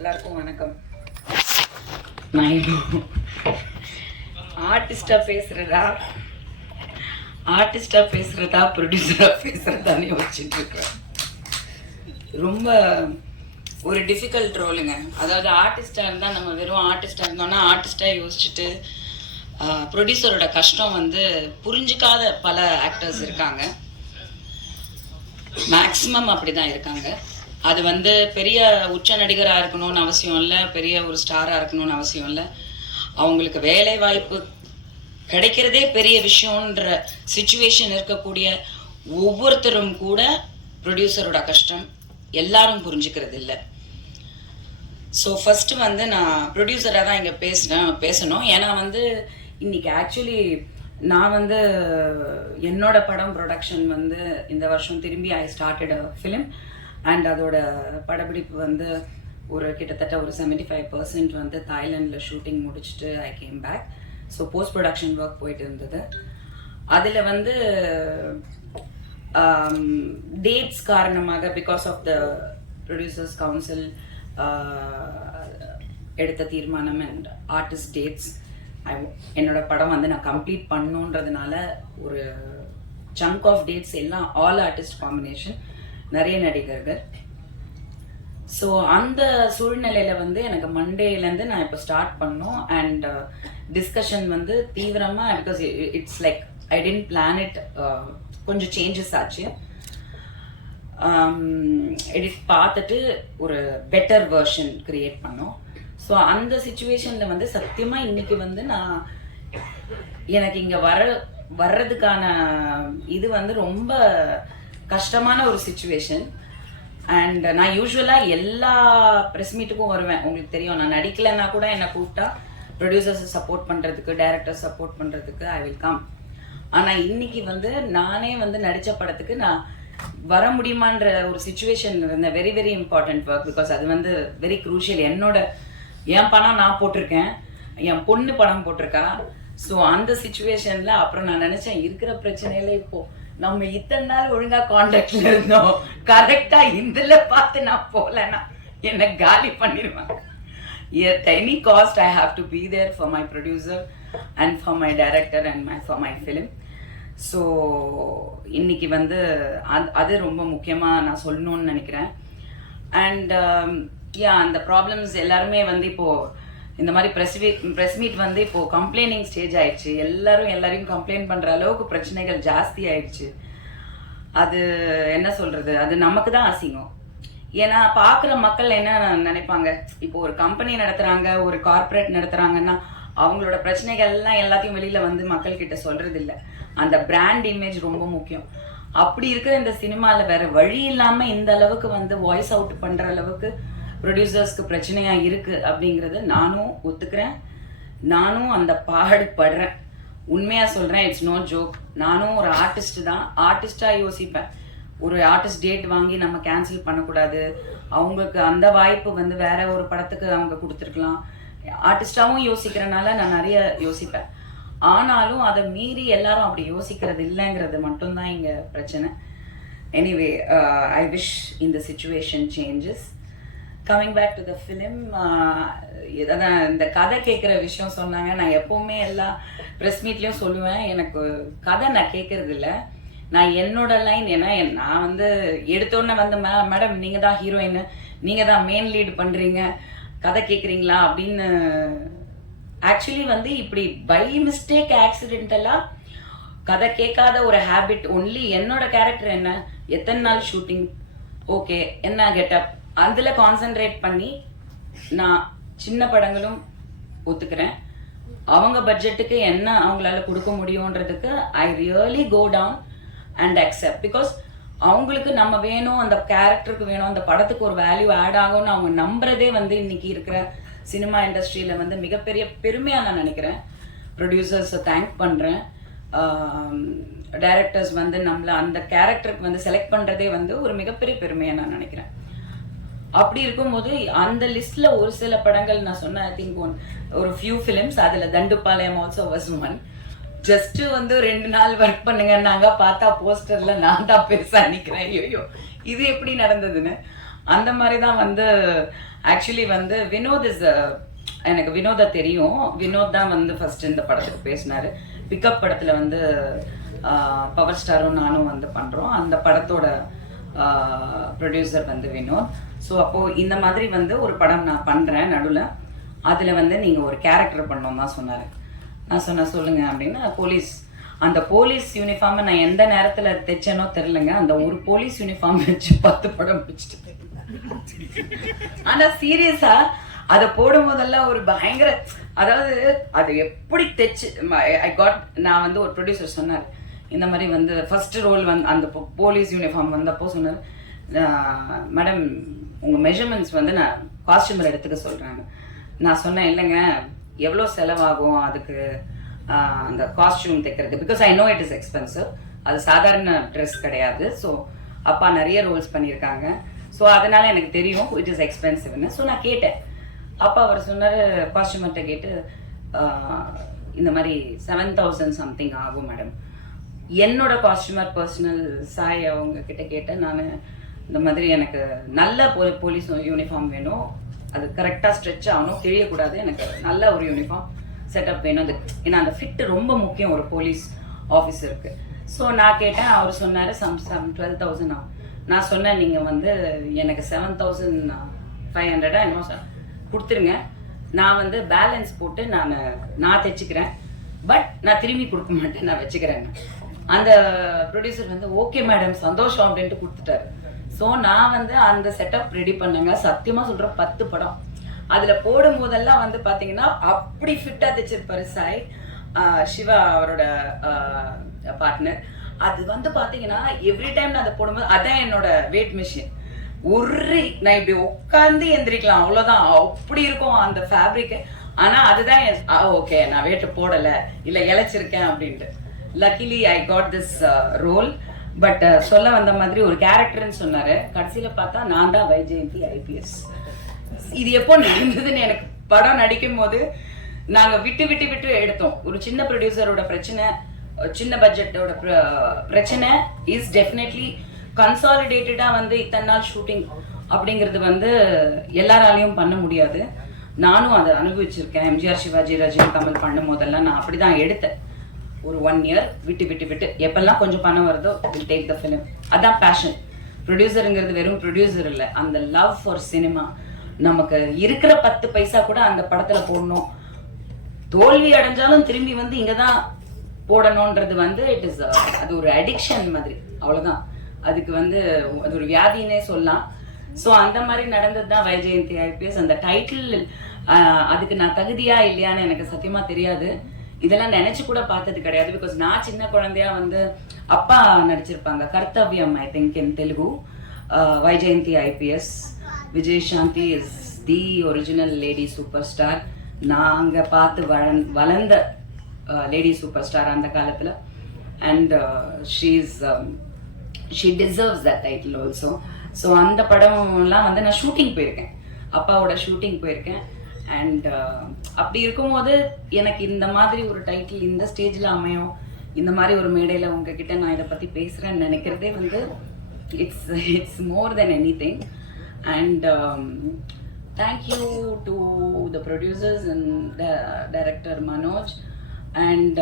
எல்லாருக்கும் வணக்கம் நான் இன்னும் ஆர்டிஸ்டாக பேசுகிறதா ஆர்டிஸ்டாக பேசுகிறதா ப்ரொடியூசராக பேசுகிறதானே வச்சுட்டுருக்குறேன் ரொம்ப ஒரு டிஃபிகல்ட் ரோலுங்க அதாவது ஆர்டிஸ்டாக இருந்தால் நம்ம வெறும் ஆர்டிஸ்டாக இருந்தோம்னா ஆர்டிஸ்டாக யோசிச்சுட்டு ப்ரொடியூசரோட கஷ்டம் வந்து புரிஞ்சுக்காத பல ஆக்டர்ஸ் இருக்காங்க மேக்ஸிமம் அப்படிதான் இருக்காங்க அது வந்து பெரிய உச்ச நடிகராக இருக்கணும்னு அவசியம் இல்லை பெரிய ஒரு ஸ்டாராக இருக்கணும்னு அவசியம் இல்லை அவங்களுக்கு வேலை வாய்ப்பு கிடைக்கிறதே பெரிய விஷயம்ன்ற சுச்சுவேஷன் இருக்கக்கூடிய ஒவ்வொருத்தரும் கூட ப்ரொடியூசரோட கஷ்டம் எல்லாரும் புரிஞ்சுக்கிறது இல்லை ஸோ ஃபஸ்ட்டு வந்து நான் ப்ரொடியூசராக தான் இங்கே பேசுகிறேன் பேசணும் ஏன்னா வந்து இன்றைக்கி ஆக்சுவலி நான் வந்து என்னோட படம் ப்ரொடக்ஷன் வந்து இந்த வருஷம் திரும்பி ஐ ஸ்டார்டட் ஃபிலிம் அண்ட் அதோட படப்பிடிப்பு வந்து ஒரு கிட்டத்தட்ட ஒரு செவன்டி ஃபைவ் பர்சன்ட் வந்து தாய்லாண்டில் ஷூட்டிங் முடிச்சுட்டு I came back so post production work போயிட்டு இருந்தது அதில் வந்து டேட்ஸ் um, காரணமாக because of the producers council எடுத்த தீர்மானம் அண்ட் ஆர்டிஸ்ட் டேட்ஸ் என்னோட படம் வந்து நான் கம்ப்ளீட் பண்ணுன்றதுனால ஒரு சங்க் ஆஃப் டேட்ஸ் எல்லாம் ஆல் ஆர்டிஸ்ட் காம்பினேஷன் நிறைய நடிகர்கள் ஸோ அந்த சூழ்நிலையில் வந்து எனக்கு மண்டேலேருந்து நான் இப்போ ஸ்டார்ட் பண்ணோம் அண்ட் டிஸ்கஷன் uh, வந்து தீவிரமாக because it's like I tend plan it கொஞ்சம் சேஞ்சஸ் ஆச்சு எடிட் um, பார்த்துட்டு ஒரு பெட்டர் வேர்ஷன் க்ரியேட் பண்ணோம் ஸோ அந்த சுச்சுவேஷனில் வந்து சத்தியமாக இன்னைக்கு வந்து நான் எனக்கு இங்கே வர வர்றதுக்கான இது வந்து ரொம்ப கஷ்டமான ஒரு சுச்சுவேஷன் அண்ட் நான் யூஸ்வலாக எல்லா ப்ரெஸ் மீட்டுக்கும் வருவேன் உங்களுக்கு தெரியும் நான் நடிக்கலைன்னா கூட என்னை கூப்பிட்டா ப்ரொடியூசர்ஸை சப்போர்ட் பண்ணுறதுக்கு டேரக்டர் சப்போர்ட் பண்ணுறதுக்கு ஐ வில் கம் ஆனால் இன்னைக்கு வந்து நானே வந்து நடித்த படத்துக்கு நான் வர முடியுமான்ற ஒரு சுச்சுவேஷன் இருந்த very very important work because அது வந்து வெரி குரூஷியல் என்னோட என் பணம் நான் போட்டிருக்கேன் என் பொண்ணு படம் போட்டிருக்கா ஸோ அந்த சுச்சுவேஷனில் அப்புறம் நான் நினச்சேன் இருக்கிற பிரச்சனையில இப்போது நம்ம இத்தனை நாள் ஒழுங்கா கான்டாக்ட்ல இருந்தோம் கரெக்டா இதுல பார்த்து நான் போகலன்னா என்னை காலி பண்ணிடுவாங்க at any cost I have to be there for my producer and for my director and my for my film so இன்னைக்கு வந்து அது அது ரொம்ப முக்கியமாக நான் சொல்லணும்னு நினைக்கிறேன் அண்ட் யா um, அந்த ப்ராப்ளம்ஸ் எல்லாருமே வந்து இப்போது இந்த மாதிரி ப்ரெஸ் மீட் ப்ரெஸ் மீட் வந்து இப்போது கம்ப்ளைனிங் ஸ்டேஜ் ஆயிடுச்சு எல்லாரும் எல்லாரையும் கம்ப்ளைண்ட் பண்ணுற அளவுக்கு பிரச்சனைகள் ஜாஸ்தி ஆயிடுச்சு அது என்ன சொல்கிறது அது நமக்கு தான் அசிங்கம் ஏன்னா பார்க்குற மக்கள் என்ன நினைப்பாங்க இப்போ ஒரு கம்பெனி நடத்துகிறாங்க ஒரு கார்ப்பரேட் நடத்துகிறாங்கன்னா அவங்களோட பிரச்சனைகள் எல்லாம் எல்லாத்தையும் வெளியில் வந்து கிட்ட சொல்றது இல்லை அந்த பிராண்ட் இமேஜ் ரொம்ப முக்கியம் அப்படி இருக்கிற இந்த சினிமாவில் வேற வழி இல்லாமல் இந்த அளவுக்கு வந்து வாய்ஸ் அவுட் பண்ணுற அளவுக்கு ப்ரொடியூசர்ஸ்க்கு பிரச்சனையாக இருக்குது அப்படிங்கிறது நானும் ஒத்துக்கிறேன் நானும் அந்த பாடுபடுறேன் உண்மையாக சொல்கிறேன் இட்ஸ் நோ ஜோக் நானும் ஒரு ஆர்டிஸ்ட் தான் ஆர்டிஸ்டாக யோசிப்பேன் ஒரு ஆர்டிஸ்ட் டேட் வாங்கி நம்ம கேன்சல் பண்ணக்கூடாது அவங்களுக்கு அந்த வாய்ப்பு வந்து வேற ஒரு படத்துக்கு அவங்க கொடுத்துருக்கலாம் ஆர்டிஸ்டாகவும் யோசிக்கிறனால நான் நிறைய யோசிப்பேன் ஆனாலும் அதை மீறி எல்லாரும் அப்படி யோசிக்கிறது இல்லைங்கிறது மட்டும்தான் இங்கே பிரச்சனை எனிவே ஐ விஷ் இந்த situation changes coming back to the film அதான் இந்த கதை கேட்குற விஷயம் சொன்னாங்க நான் எப்போவுமே எல்லா ப்ரெஸ் மீட்லேயும் சொல்லுவேன் எனக்கு கதை நான் கேட்கறது இல்லை நான் என்னோட லைன் ஏன்னா நான் வந்து எடுத்தோடனே வந்து மே மேடம் நீங்கள் தான் ஹீரோயின் நீங்கள் தான் மெயின் லீடு பண்ணுறீங்க கதை கேட்குறீங்களா அப்படின்னு ஆக்சுவலி வந்து இப்படி பை மிஸ்டேக் ஆக்சிடென்டெல்லாம் கதை கேட்காத ஒரு ஹேபிட் ஒன்லி என்னோட கேரக்டர் என்ன எத்தனை நாள் ஷூட்டிங் ஓகே என்ன கெட்டப் அதில் கான்சென்ட்ரேட் பண்ணி நான் சின்ன படங்களும் ஒத்துக்கிறேன் அவங்க பட்ஜெட்டுக்கு என்ன அவங்களால கொடுக்க முடியுன்றதுக்கு I really go down and accept because அவங்களுக்கு நம்ம வேணும் அந்த கேரக்டருக்கு வேணும் அந்த படத்துக்கு ஒரு வேல்யூ ஆட் ஆகும்னு அவங்க நம்புறதே வந்து இன்னைக்கு இருக்கிற சினிமா இண்டஸ்ட்ரியில் வந்து மிகப்பெரிய பெருமையாக நான் நினைக்கிறேன் ப்ரொடியூசர்ஸை தேங்க் பண்ணுறேன் டைரக்டர்ஸ் வந்து நம்மளை அந்த கேரக்டருக்கு வந்து செலக்ட் பண்ணுறதே வந்து ஒரு மிகப்பெரிய பெருமையாக நான் நினைக்கிறேன் அப்படி இருக்கும்போது அந்த லிஸ்ட்ல ஒரு சில படங்கள் நான் சொன்ன ஐ திங்க் ஒன் ஒரு ஃபியூ ஃபிலிம்ஸ் அதுல Dandupalayam also was one just வந்து ரெண்டு நாள் ஒர்க் பண்ணுங்கன்னாங்க பார்த்தா போஸ்டர்ல நான் தான் பெருசா நிக்கிறேன் ஐயோ இது எப்படி நடந்ததுன்னு அந்த மாதிரி தான் வந்து ஆக்சுவலி வந்து வினோத் இஸ் எனக்கு வினோத தெரியும் வினோத் தான் வந்து ஃபர்ஸ்ட் இந்த படத்துக்கு பேசினாரு பிக்கப் படத்துல வந்து பவர் ஸ்டாரும் நானும் வந்து பண்றோம் அந்த படத்தோட ப்ரொடியூசர் வந்து வினோத் ஸோ அப்போது இந்த மாதிரி வந்து ஒரு படம் நான் பண்ணுறேன் நடுவில் அதில் வந்து நீங்கள் ஒரு கேரக்டர் பண்ணோம் தான் சொன்னார் நான் சொன்னேன் சொல்லுங்கள் அப்படின்னா போலீஸ் அந்த போலீஸ் யூனிஃபார்மை நான் எந்த நேரத்தில் தைச்சேனோ தெரிலங்க அந்த ஒரு போலீஸ் யூனிஃபார்ம் வச்சு பத்து படம் பிடிச்சிட்டு ஆனால் சீரியஸாக அதை போடும் போதெல்லாம் ஒரு பயங்கர அதாவது அது எப்படி தைச்சு ஐ காட் நான் வந்து ஒரு ப்ரொடியூசர் சொன்னார் இந்த மாதிரி வந்து ஃபஸ்ட்டு ரோல் வந்து அந்த போலீஸ் யூனிஃபார்ம் வந்தப்போ சொன்னார் மேடம் உங்கள் மெஷர்மெண்ட்ஸ் வந்து நான் காஸ்டியூமர் எடுத்துக்க சொல்கிறாங்க நான் சொன்னேன் இல்லைங்க எவ்வளோ செலவாகும் அதுக்கு அந்த காஸ்டியூம் தைக்கிறது because I know it is expensive அது சாதாரண ட்ரெஸ் கிடையாது ஸோ அப்பா நிறைய ரோல்ஸ் பண்ணியிருக்காங்க ஸோ அதனால் எனக்கு தெரியும் இட் இஸ் எக்ஸ்பென்சிவ்னு ஸோ நான் கேட்டேன் அப்பா அவர் சொன்னார் காஸ்டியூமர்கிட்ட கேட்டு இந்த மாதிரி செவன் தௌசண்ட் சம்திங் ஆகும் மேடம் என்னோட காஸ்டியூமர் பர்சனல் சாய் அவங்க கிட்ட கேட்டேன் நான் இந்த மாதிரி எனக்கு நல்ல போ போலீஸ் யூனிஃபார்ம் வேணும் அது கரெக்டாக ஸ்ட்ரெச் ஆகணும் தெரியக்கூடாது எனக்கு நல்ல ஒரு யூனிஃபார்ம் செட்டப் வேணும் அது ஏன்னா அந்த ஃபிட்டு ரொம்ப முக்கியம் ஒரு போலீஸ் ஆஃபீஸருக்கு ஸோ நான் கேட்டேன் அவர் சொன்னார் சம் சம் டுவெல் தௌசண்ட் ஆகும் நான் சொன்னேன் நீங்கள் வந்து எனக்கு செவன் தௌசண்ட் ஃபைவ் ஹண்ட்ரடாக என்னமோ கொடுத்துருங்க நான் வந்து பேலன்ஸ் போட்டு நான் நான் தைச்சிக்கிறேன் பட் நான் திரும்பி கொடுக்க மாட்டேன் நான் வச்சுக்கிறேன் அந்த ப்ரொடியூசர் வந்து ஓகே மேடம் சந்தோஷம் அப்படின்ட்டு கொடுத்துட்டாரு ஸோ நான் வந்து அந்த செட்டப் ரெடி பண்ணேங்க சத்தியமாக சொல்கிற பத்து படம் அதில் போடும் போதெல்லாம் வந்து பார்த்தீங்கன்னா அப்படி ஃபிட்டாக தைச்சிருப்பாரு சாய் சிவா அவரோட பார்ட்னர் அது வந்து பார்த்தீங்கன்னா எவ்ரி டைம் நான் அதை போடும்போது அதான் என்னோட வெயிட் மிஷின் ஒரு நான் இப்படி உட்காந்து எந்திரிக்கலாம் அவ்வளோதான் அப்படி இருக்கும் அந்த ஃபேப்ரிக்கு ஆனால் அதுதான் ஓகே நான் வெயிட்டு போடலை இல்லை இழைச்சிருக்கேன் அப்படின்ட்டு luckily I got this role but சொல்ல வந்த மாதிரி ஒரு கேரக்டர்னு சொன்னார் கடைசியில் பார்த்தா நான் தான் வைஜெயந்தி ஐபிஎஸ் இது எப்போ நடந்ததுன்னு எனக்கு படம் நடிக்கும் போது நாங்கள் விட்டு விட்டு விட்டு எடுத்தோம் ஒரு சின்ன ப்ரொடியூசரோட பிரச்சனை சின்ன பட்ஜெட்டோட பிரச்சனை இஸ் டெஃபினெட்லி கன்சாலிடேட்டடாக வந்து இத்தனை நாள் ஷூட்டிங் அப்படிங்கிறது வந்து எல்லாராலையும் பண்ண முடியாது நானும் அதை அனுபவிச்சிருக்கேன் எம்ஜிஆர் சிவாஜி ரஜினி கமல் பண்ணும் போதெல்லாம் நான் அப்படிதான் எடுத்தேன் ஒரு ஒன் இயர் விட்டு விட்டு விட்டு எப்பெல்லாம் கொஞ்சம் பணம் வருதோ வில் டேக் த ஃபிலிம் அதான் பேஷன் ப்ரொடியூசருங்கிறது வெறும் ப்ரொடியூசர் இல்லை அந்த லவ் ஃபார் சினிமா நமக்கு இருக்கிற பத்து பைசா கூட அந்த படத்தில் போடணும் தோல்வி அடைஞ்சாலும் திரும்பி வந்து இங்கே தான் போடணுன்றது வந்து இட் இஸ் அது ஒரு அடிக்ஷன் மாதிரி அவ்வளோதான் அதுக்கு வந்து அது ஒரு வியாதின்னே சொல்லலாம் ஸோ அந்த மாதிரி நடந்தது தான் வைஜெயந்தி ஐபிஎஸ் அந்த டைட்டில் அதுக்கு நான் தகுதியா இல்லையான்னு எனக்கு சத்தியமாக தெரியாது இதெல்லாம் நினைச்சு கூட பார்த்தது கிடையாது பிகாஸ் நான் சின்ன குழந்தையா வந்து அப்பா நடிச்சிருப்பாங்க Karthavyam I think in Telugu Vyjayanthi IPS Vijayashanti is the original lady super star நாங்கள் பார்த்து வளந் வளர்ந்த லேடி சூப்பர் ஸ்டார் அந்த காலத்தில் and she's she deserves the title also so அந்த படம்லாம் வந்து நான் ஷூட்டிங் போயிருக்கேன் அப்பாவோட ஷூட்டிங் போயிருக்கேன் அண்ட் uh, அப்படி இருக்கும்போது எனக்கு இந்த மாதிரி ஒரு டைட்டில் இந்த ஸ்டேஜில் அமையும் இந்த மாதிரி ஒரு மேடையில் உங்ககிட்ட நான் இதை பற்றி பேசுகிறேன்னு நினைக்கிறதே வந்து it's it's more than anything and thank you to the producers and the director Manoj and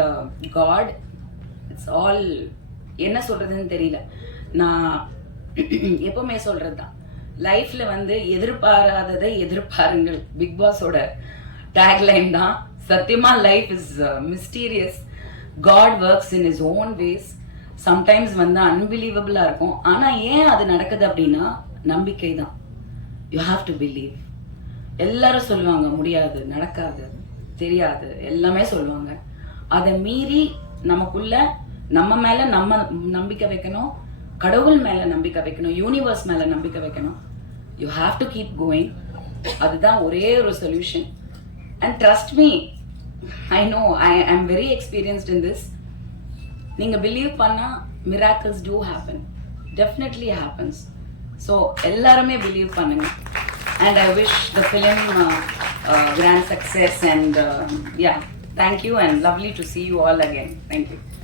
God it's all என்ன சொல்கிறதுன்னு தெரியல நான் எப்போவுமே சொல்கிறது தான் லைஃப்பில் வந்து எதிர்பாராததை எதிர்பாருங்கள் பிக் பாஸோட டேக்லைன் தான் சத்தியமாக life is mysterious God works in is own ways sometimes வந்து அன்பிலீவபிளா இருக்கும் ஆனால் ஏன் அது நடக்குது அப்படின்னா நம்பிக்கை தான் யூ ஹாவ் டு பிலீவ் எல்லாரும் சொல்லுவாங்க முடியாது நடக்காது தெரியாது எல்லாமே சொல்லுவாங்க அதை மீறி நமக்குள்ள நம்ம மேலே நம்ம நம்பிக்கை வைக்கணும் கடவுள் மேலே நம்பிக்கை வைக்கணும் யூனிவர்ஸ் மேலே நம்பிக்கை வைக்கணும் you have to keep going அதுதான் ஒரே ஒரு solution and trust me I know I I'm very experienced in this நீங்கள் பிலீவ் பண்ணால் miracles do happen definitely happens so எல்லாருமே பிலீவ் பண்ணுங்க and I wish the film grand success and yeah thank you and lovely to see you all again thank you